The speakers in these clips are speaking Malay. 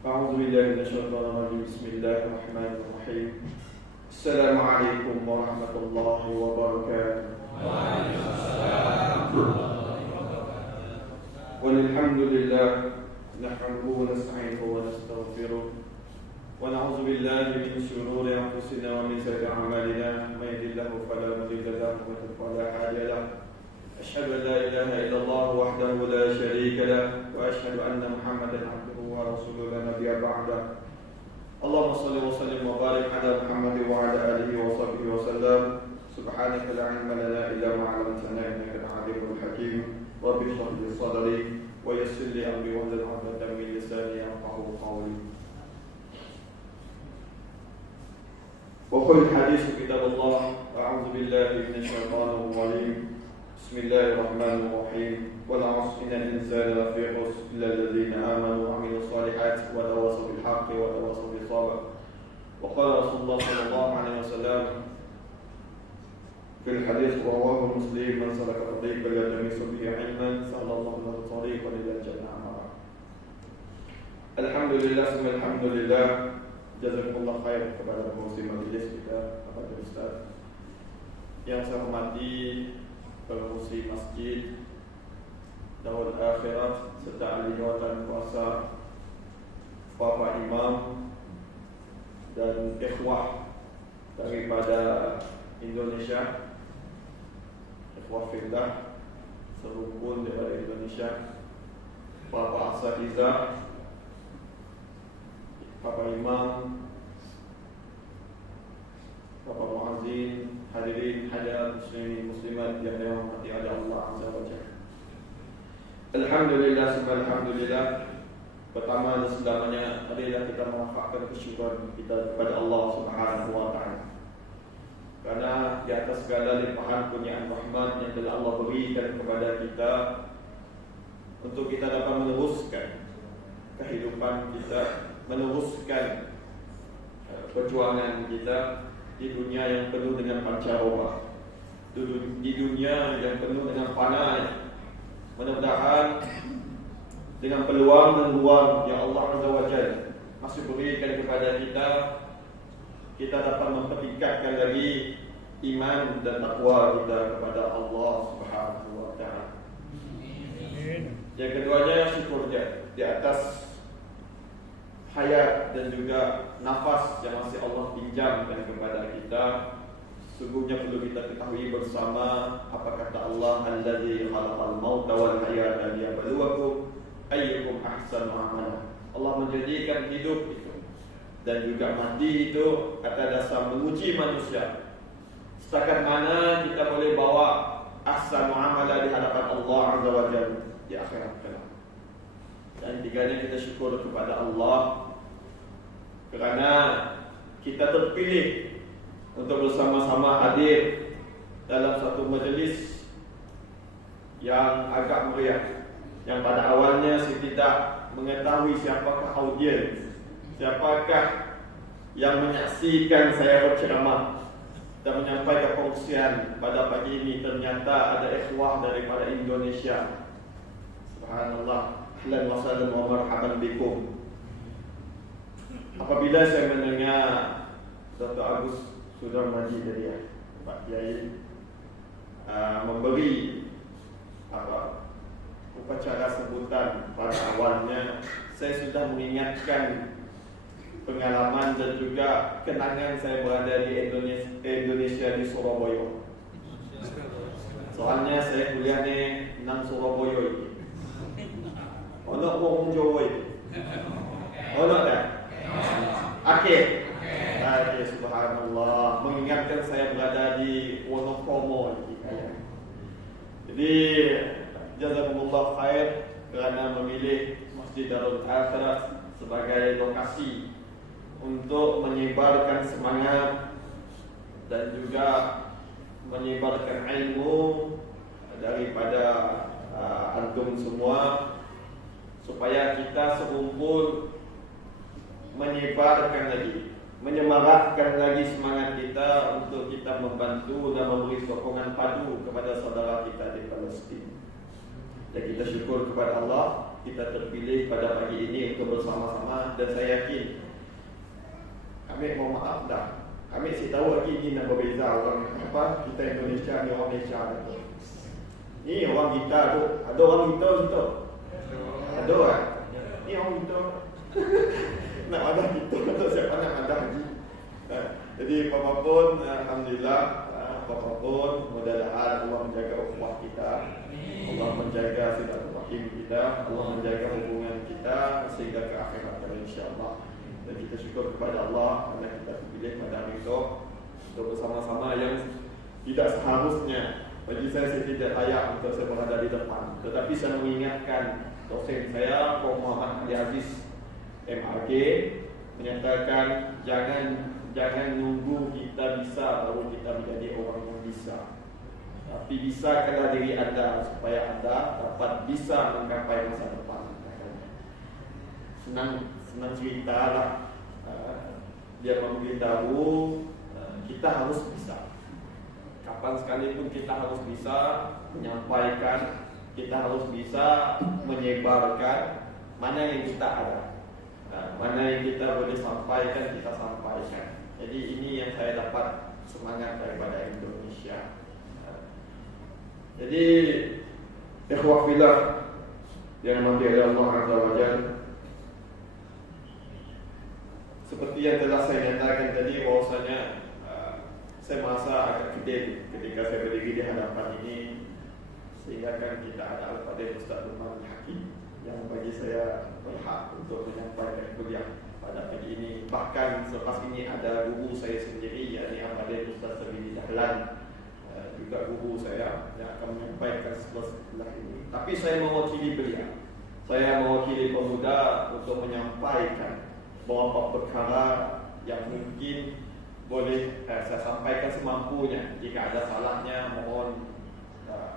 أعوذ بالله من الشيطان الرجيم. بسم الله الرحمن الرحيم. السلام عليكم ورحمة الله وبركاته. وعليكم السلام ورحمة الله وبركاته. والحمد لله نحمده ونستعينه ونستغفره ونعوذ بالله من شرور أنفسنا ومن سيئات أعمالنا. من يهده الله فلا مضل له ومن يضلل فلا هادي له. أشهد أن لا إله إلا الله وحده لا شريك له وأشهد أن محمدا عبده ورسوله لا نبي بعده. اللهم صل وسلم وبارك على محمد وعلى آله وصحبه وسلم. سبحانك لا علم لنا إلا ما علمتنا إنك أنت العليم الحكيم. رب اشرح لي صدري ويسر لي أمري واحلل عقدة من لساني يفقهوا قولي. وخير الحديث كتاب الله. أعوذ بالله من الشيطان الرجيم. بسم الله الرحمن الرحيم. والعصر إن الإنسان لفي خسر إلا الذين آمنوا وعملوا الصالحات وتواصوا بالحق وتواصوا بالصبر. وقال رسول الله صلى الله عليه وسلم في الحديث رواه مسلم: من سلك طريقا يلتمس به علما سهل الله له طريقا إلى الجنة. Alhamdulillah, semua alhamdulillah. Jazakumullah khair kepada pengurusi majelis kita, kepada Ustaz yang saya hormati, pengurusi masjid Darul Akhirat serta ahli jawatan kuasa, Bapak Imam dan ikhwah daripada Indonesia, ikhwah fillah serumpun daripada Indonesia, Bapak Asatizah, Bapak Imam, Bapak Muazzin, hadirin hadirat muslimin muslimat yang dirahmati oleh Allah Azza wa Jalla. Alhamdulillah, semua alhamdulillah. Pertama dan selamanya adalah kita mewafatkan kesyukuran kita kepada Allah Subhanahu wa taala. Karena di atas segala limpahan kurniaan rahmat yang telah Allah berikan kepada kita untuk kita dapat meneruskan kehidupan kita, meneruskan perjuangan kita di dunia yang penuh dengan pancaroba, di dunia yang penuh dengan fana. Mudah-mudahan dengan peluang dan ruang yang Allah Azza wa Jalla masih berikan kepada kita, kita dapat mempertingkatkan lagi iman dan takwa kita kepada Allah Subhanahu wa taala. Yang keduanya, syukur di atas hayat dan juga nafas yang masih Allah pinjamkan kepada kita. Sungguhnya perlu kita ketahui bersama apa kata Allah, allazi khalaqal mauta wal hayata liyabluwakum ayyukum ahsanu amala. Allah menjadikan hidup itu dan juga mati itu atas dasar menguji manusia, setakat mana kita boleh bawa ahsanu amala di hadapan Allah Azza wa Jalla di akhirat kelak. Dan tiganya kita syukur kepada Allah kerana kita terpilih untuk bersama-sama hadir dalam satu majlis yang agak meriah, yang pada awalnya saya tidak mengetahui siapakah audiens, siapakah yang menyaksikan saya berceramah dan menyampaikan pengusian pada pagi ini. Ternyata ada ikhwah daripada Indonesia. Subhanallah, ahlan wa sahlan wa marhaban bikum. Apabila saya mendengar Dr. Agus Sudarmaji tadi, Pak Kiai memberi upacara sambutan pada awalnya, saya sudah mengingatkan pengalaman dan juga kenangan saya berada di Indonesia di Surabaya. Soalnya saya kuliah di nang Surabaya ini. Ono wong Jawa iki. Ono tak? Okey. Subhanallah, mengingatkan saya berada di Wonosobo ini. Jadi jazakumullah khair kerana memilih Masjid Darul Akhirat sebagai lokasi untuk menyebarkan semangat dan juga menyebarkan ilmu daripada antum semua, supaya kita serumpun menyebarkan lagi, menyemarakkan lagi semangat kita untuk kita membantu dan memberi sokongan padu kepada saudara kita di Palestin. Dan kita syukur kepada Allah, kita terpilih pada pagi ini untuk bersama-sama. Dan saya yakin kami mohon maaf dah, kami si tahu lagi ini nak berbeza orang apa, kita Indonesia ni orang Malaysia tu. Ni orang kita tu, ada orang kita gitu. Ada kan? Ni orang kita. Nak ada kita atau siapa nak ada lagi. Jadi apapun, alhamdulillah, apapun, mudah-mudahan Allah menjaga ukhuwah kita, Allah menjaga silaturahim kita, Allah menjaga hubungan kita sehingga ke akhirat insya-Allah. Dan kita syukur kepada Allah kerana kita terpilih pada hari itu untuk bersama-sama yang tidak seharusnya bagi saya tidak layak untuk saya berada di depan. Tetapi saya mengingatkan dosen saya, Prof. Muhammad Ali Aziz MAG, menyatakan jangan nunggu kita bisa baru kita menjadi orang yang bisa. Tapi bisakanlah diri anda supaya anda dapat bisa menggapai masa depan. Senang cerita lah. Dia memberitahu kita harus bisa. Kapan sekalipun kita harus bisa menyampaikan, kita harus bisa menyebarkan mana yang kita ada, mana yang kita boleh sampaikan, kita sampaikan. Jadi ini yang saya dapat semangat daripada Indonesia. Jadi ikhwah fillah yang dimuliakan Allah Azza wa Jalla, seperti yang telah saya nyatakan tadi, bahwasanya saya merasa agak kecil ketika saya berdiri di hadapan ini, sehingga kan kita ada Al-Fadhil Ustaz Luqman Hakim yang bagi saya berhak untuk menyampaikan kuliah pada pagi ini. Bahkan selepas ini ada guru saya sendiri, yakni Al-Fadhil Ustaz Sabili Dahlan, juga guru saya yang akan menyampaikan setelah ini. Tapi saya mewakili beliau, saya mewakili pemuda untuk menyampaikan beberapa perkara yang mungkin boleh saya sampaikan semampunya. Jika ada salahnya, mohon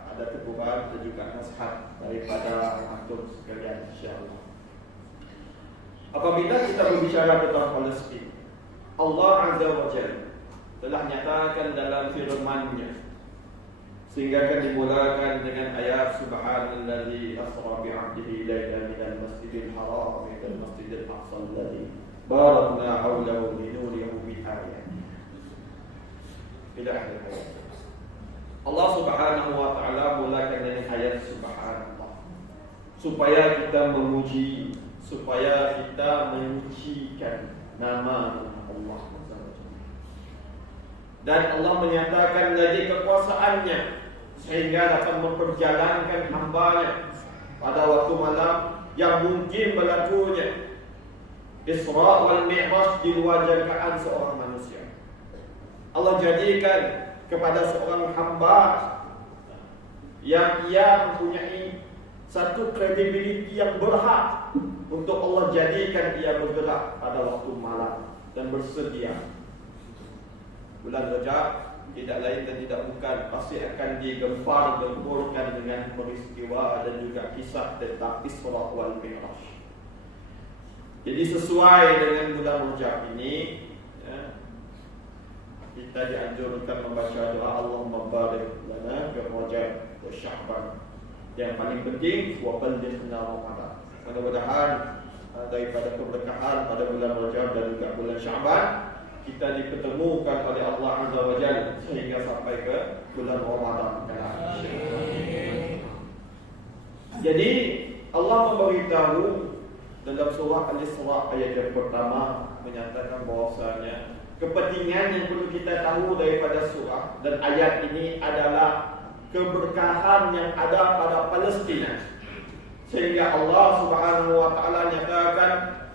ada teguran dan juga nasihat daripada antum sekalian, insya-Allah. Apabila kita berbicara tentang Palestin, Allah Azza wa Jalla telah nyatakan dalam firman-Nya, sehingga akan dimulakan dengan ayat subhanallazi asra bi 'abdihi lailan minal masjidil haram ilal masjidil aqsa alladzi barakna hawlahu linuriyahu min ayatina. Ila akhir ayat. Allah Subhanahu wa taala mulakan dengan ayat subhanallah supaya kita memuji, supaya kita menyucikan nama Allah. Dan Allah menyatakan lagi kekuasaannya sehingga dapat memperjalankan hamba-Nya pada waktu malam yang mungkin berlakunya Isra wal Mi'raj di luar jangkaan seorang manusia. Allah jadikan kepada seorang hamba yang ia mempunyai satu kredibiliti yang berhak untuk Allah jadikan ia bergerak pada waktu malam dan bersedia. Bulan Rajab tidak lain dan tidak bukan pasti akan digempar-gemburkan dengan peristiwa dan juga kisah tentang Isra wal Mi'raj. Jadi sesuai dengan bulan Rajab ini, kita dianjurkan membaca doa Allahumma barik lana fi Rajab wa Sya'ban. Yang paling penting wa ballighna Ramadan. Mudah-mudahan daripada keberkahan pada bulan Rajab dan juga bulan Sya'ban kita dipertemukan oleh Allah Azza wa Jalla sehingga sampai ke bulan Ramadan. Jadi Allah memberitahu dalam surah Al-Isra ayat yang pertama menyatakan bahwasanya kepentingan yang perlu kita tahu daripada surah dan ayat ini adalah keberkahan yang ada pada Palestina. Sehingga Allah Subhanahu wa taala nyatakan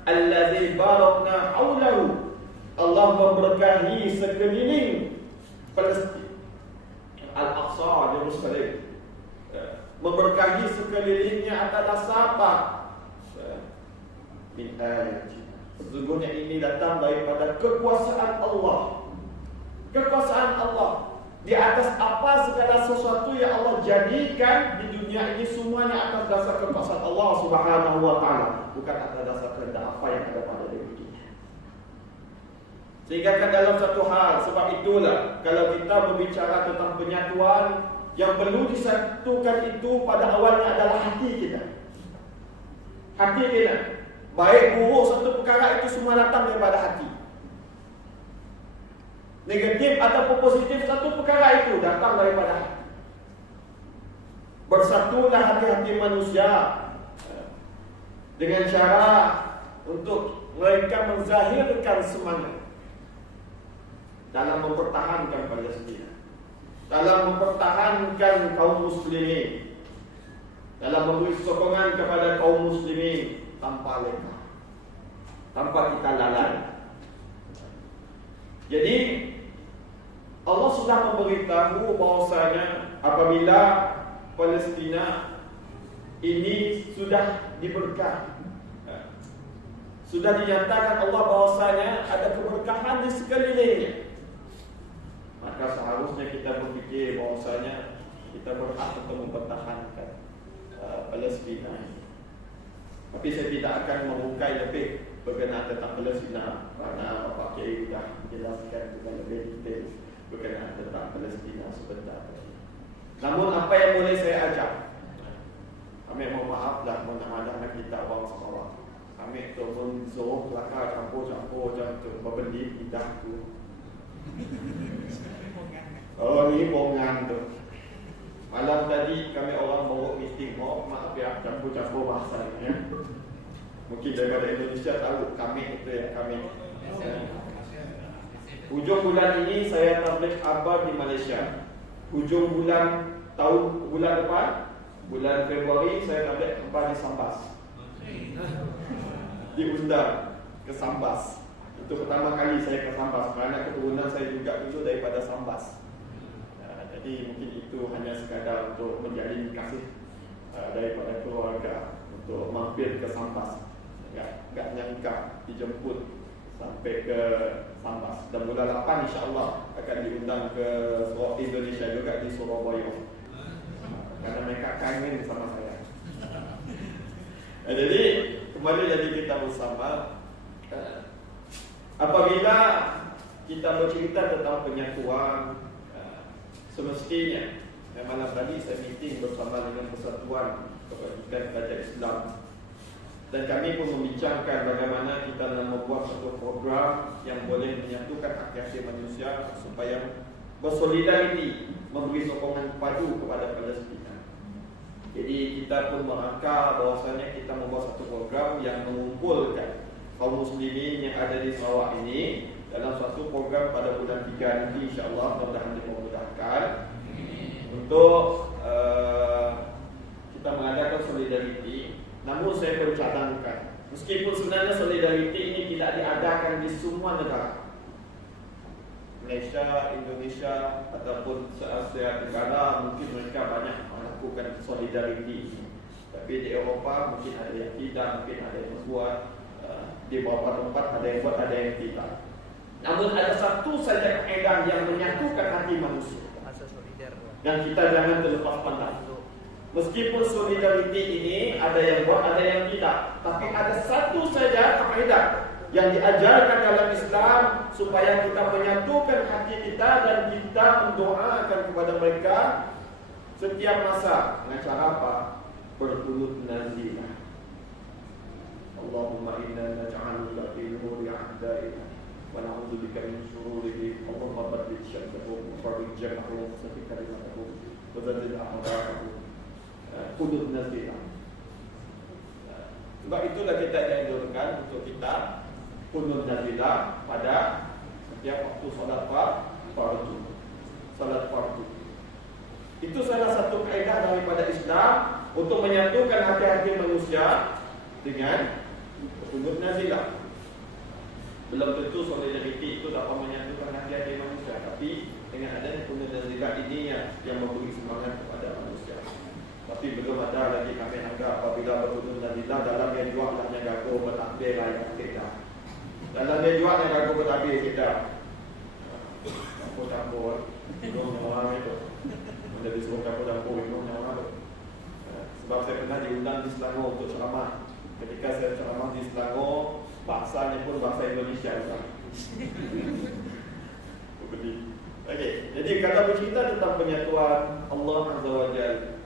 allazi barakna haulahu. Allah memberkahi sekeliling Palestin, Al-Aqsa, Yerusalem. Memberkahi sekelilingnya adalah siapa? Min ayati. Sesungguhnya ini datang daripada kekuasaan Allah. Kekuasaan Allah di atas apa segala sesuatu yang Allah jadikan di dunia ini, semuanya atas dasar kekuasaan Allah Subhanahu wa taala, bukan atas dasar kehendak apa yang ada pada diri kita. Sehingga kan dalam satu hal, sebab itulah kalau kita berbicara tentang penyatuan, Yang perlu disatukan itu pada awalnya adalah hati kita. Hati kita. Baik buruk satu perkara itu semua datang daripada hati. Negatif ataupun positif satu perkara itu datang daripada hati. Bersatulah hati-hati manusia dengan cara untuk mereka menzahirkan semangat dalam mempertahankan Palestina, dalam mempertahankan kaum muslimin, dalam memberi sokongan kepada kaum muslimin tanpa leka, tanpa kita lalai. Jadi Allah sudah memberitahu bahwasanya apabila Palestina ini sudah diberkati, sudah dinyatakan Allah bahwasanya ada keberkahan di sekelilingnya, maka seharusnya kita berfikir bahwasanya kita berhak untuk mempertahankan Palestina ini. Tapi saya tidak akan membuka lebih berkenaan tentang Palestina, kerana Bapak Kiai sudah menjelaskan dengan lebih detail berkenaan tentang Palestina sebentar tadi. Namun apa yang boleh saya ajak, kami mohon maaf dah mana-mana kita orang Sarawak. Kami tu pun suruh kelakar campur-campur macam tu, berbeli lidah tu. Oh ni bongan tu. Malam tadi kami orang bawa meeting, maaf ya campur-campur bahasa ni ya. Mungkin daripada Indonesia tahu kami itu ya, kami. Hujung bulan ini saya tabligh akbar di Malaysia. Hujung bulan depan, bulan Februari saya tabligh akbar di Sambas. Diundang ke Sambas. Itu pertama kali saya ke Sambas, kerana keturunan saya juga dulu daripada Sambas. Jadi mungkin itu hanya sekadar untuk menjalin kasih daripada keluarga untuk mampir ke Sambas. Enggak nyangka dijemput sampai ke Sambas. Dan bulan 8 insya-Allah akan diundang ke Indonesia juga di Surabaya. Karena mereka kangen sama saya. Jadi kembali lagi kita bersama. Apabila kita bercerita tentang penyatuan, semestinya malam tadi saya meeting bersama dengan Persatuan Kebajikan Pelajar Islam, dan kami pun membincangkan bagaimana kita nak membuat satu program yang boleh menyatukan hak-hak manusia supaya bersolidariti, memberi sokongan padu kepada Palestina. Jadi kita pun merangka bahawasanya kita membuat satu program yang mengumpulkan kaum muslimin yang ada di Sarawak ini dalam satu program pada bulan 3 nanti, insya-Allah, mudah-mudahan dimudahkan untuk kita mengadakan solidariti. Namun saya bercadangkan, meskipun sebenarnya solidariti ini tidak diadakan di semua negara, Malaysia, Indonesia ataupun se-Asia Tenggara, mungkin mereka banyak melakukan solidariti. Tapi di Eropah mungkin ada yang tidak, mungkin ada yang membuat, di beberapa tempat ada yang buat, ada yang tidak. Namun ada satu saja kaedah yang menyatukan hati manusia, yang kita jangan terlepas pandang. Meskipun solidariti ini ada yang buat, ada yang tidak, tapi ada satu saja kaedah yang diajarkan dalam Islam supaya kita menyatukan hati kita dan kita mendoakan kepada mereka setiap masa. Dengan cara apa? Berqunut nazilah. Allahumma inna naj'aluka fi nuri a'daina wa na'udzubika min shururihim. Allahumma baddil syarrahum wa farrij jam'ahum wa safi kalimatahum wa zaddil a'da'ahum. Qunut nazilah. Sebab itulah kita dianjurkan untuk kita qunut nazilah pada setiap waktu solat fardu. Solat fardu. Itu salah satu kaedah daripada Islam untuk menyatukan hati-hati manusia dengan qunut nazilah. Belum tentu solidariti itu dapat menyatukan hati-hati manusia, tapi dengan adanya qunut nazilah ini yang memberi semangat kepada manusia. Tapi belum ada lagi kami anggap apabila berqunut nazilah dalam yang jual yang gagal bertakbir lain kita. Dalam dia jual yang gagal bertakbir kita. Campur-campur minum orang itu. Benda disuruh campur-campur minum orang itu. Sebab saya pernah diundang di Selangor untuk ceramah. Ketika saya ceramah di Selangor, bahasanya pun bahasa Indonesia juga. Beli Okey, jadi kalau bercerita tentang penyatuan Allah Azza wa Jalla,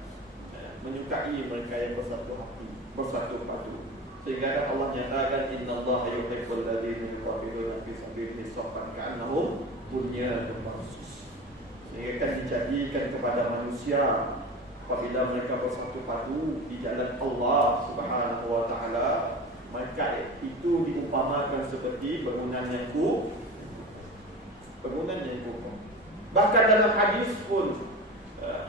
menyukai mereka yang bersatu hati, bersatu padu. Sehingga Allah nyatakan innallaha yuhibbul ladzina yuqatiluna fi sabilihi saffan ka'annahum bunyanun marsus. Sehingga kan dijadikan kepada manusia apabila mereka bersatu padu di jalan Allah Subhanahu wa taala, maka itu diumpamakan seperti bangunan yang kokoh. Bahkan dalam hadis pun,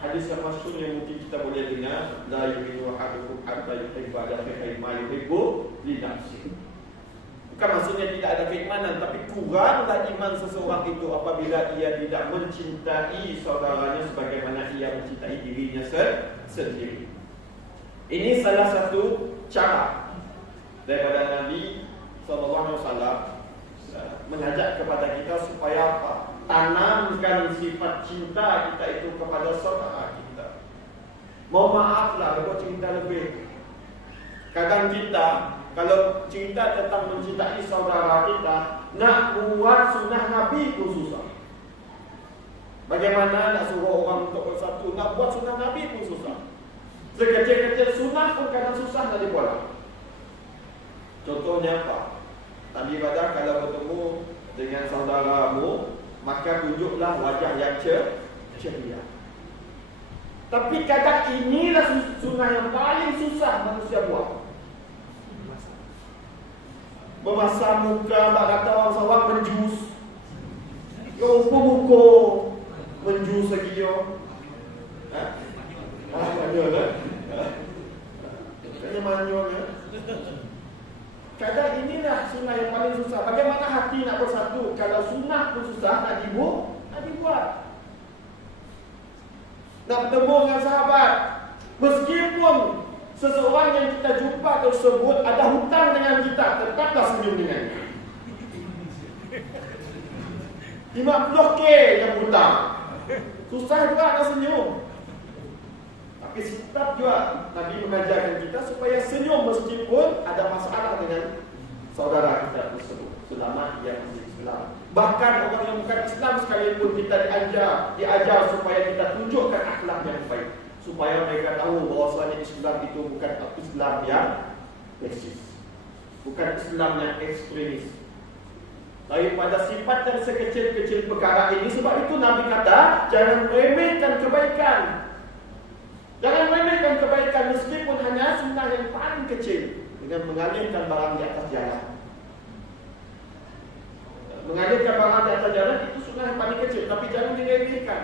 hadis yang masyhur yang mungkin kita boleh dengar, la yu'minu ahadukum hatta yuhibba akhihi ma yuhibbu li nafsihi. Bukan maksudnya tidak ada keimanan, tapi kuranglah iman seseorang itu apabila ia tidak mencintai saudaranya sebagaimana ia mencintai dirinya sendiri. Ini salah satu cara daripada Nabi SAW mengajak kepada kita supaya apa? Tanamkan sifat cinta kita itu kepada saudara kita. Mau maaflah kalau cinta lebih. Kadang kita kalau cinta tentang mencintai saudara kita, nak buat sunnah Nabi pun susah. Bagaimana nak suruh orang untuk bersatu, nak buat sunnah Nabi pun susah. Sekecil-kecil sunnah pun kadang susah nak dibuat. Contohnya apa? Nabi kata kalau bertemu dengan saudaramu, maka tunjuklah wajah yang ceria. Tapi kadang inilah sunnah yang paling susah manusia buat. Memasang muka, tak kata orang sawang menjus. Muka menjus lagi yo. Manyol lah. Kayaknya manyol ya. Kadang inilah sunnah yang paling susah. Bagaimana hati nak bersatu kalau sunnah pun susah nak dibuat. Nak bertemu dengan sahabat, meskipun seseorang yang kita jumpa tersebut ada hutang dengan kita, tetaplah senyum dengannya. 50k yang hutang, susah juga nak senyum. Tapi tetap juga Nabi mengajarkan kita supaya senyum meskipun ada masalah dengan saudara kita tersebut selama ia masih Islam. Bahkan orang yang bukan Islam sekalipun kita diajar supaya kita tunjukkan akhlak yang baik, supaya mereka tahu bahawasanya Islam itu bukan Islam yang eksis, bukan Islam yang ekstremis. Daripada sifat yang sekecil-kecil perkara ini, sebab itu Nabi kata jangan remehkan kebaikan. Jangan remehkan kebaikan meskipun hanya sunnah yang paling kecil, dengan mengalihkan barang di atas jalan. Mengalihkan barang di atas jalan itu sunnah yang paling kecil, tapi jangan diremehkan.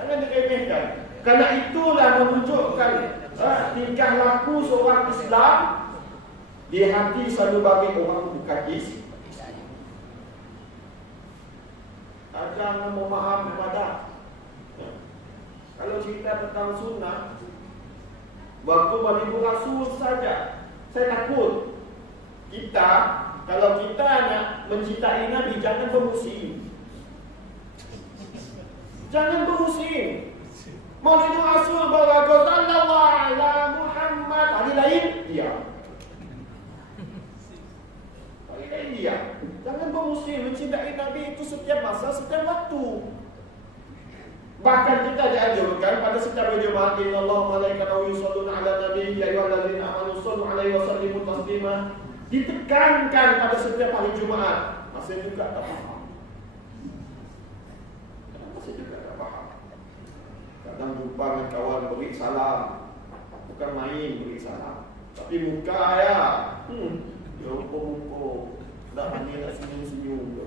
Jangan diremehkan. Karena itulah menunjukkan tingkah laku seorang Islam. Di hati selalu bagi orang bukan isi. Jangan memaham ibadah. Kalau cerita tentang sunnah, waktu Nabi Rasul saja, saya takut kita, kalau kita nak mencintai Nabi, jangan bermusim. Jangan bermusim. Maulid Rasul barakallahu ala Muhammad, hari lain dia. Hari lain dia. Jangan bermusim. Mencintai Nabi itu setiap masa, setiap waktu. Bahkan kita dianjurkan pada setiap hari Jumaat, innallaha wa malaikatahu yusholluna 'alan nabi ya ayyuhalladzina amanu shallu 'alaihi wa sallimu taslima. Ditekankan pada setiap hari Jumaat. Masih juga tak faham. Masih juga tak faham. Kadang jumpa dengan kawan beri salam, bukan main beri salam, tapi muka ya. Ya muka. Tak pandai nak senyum-senyum.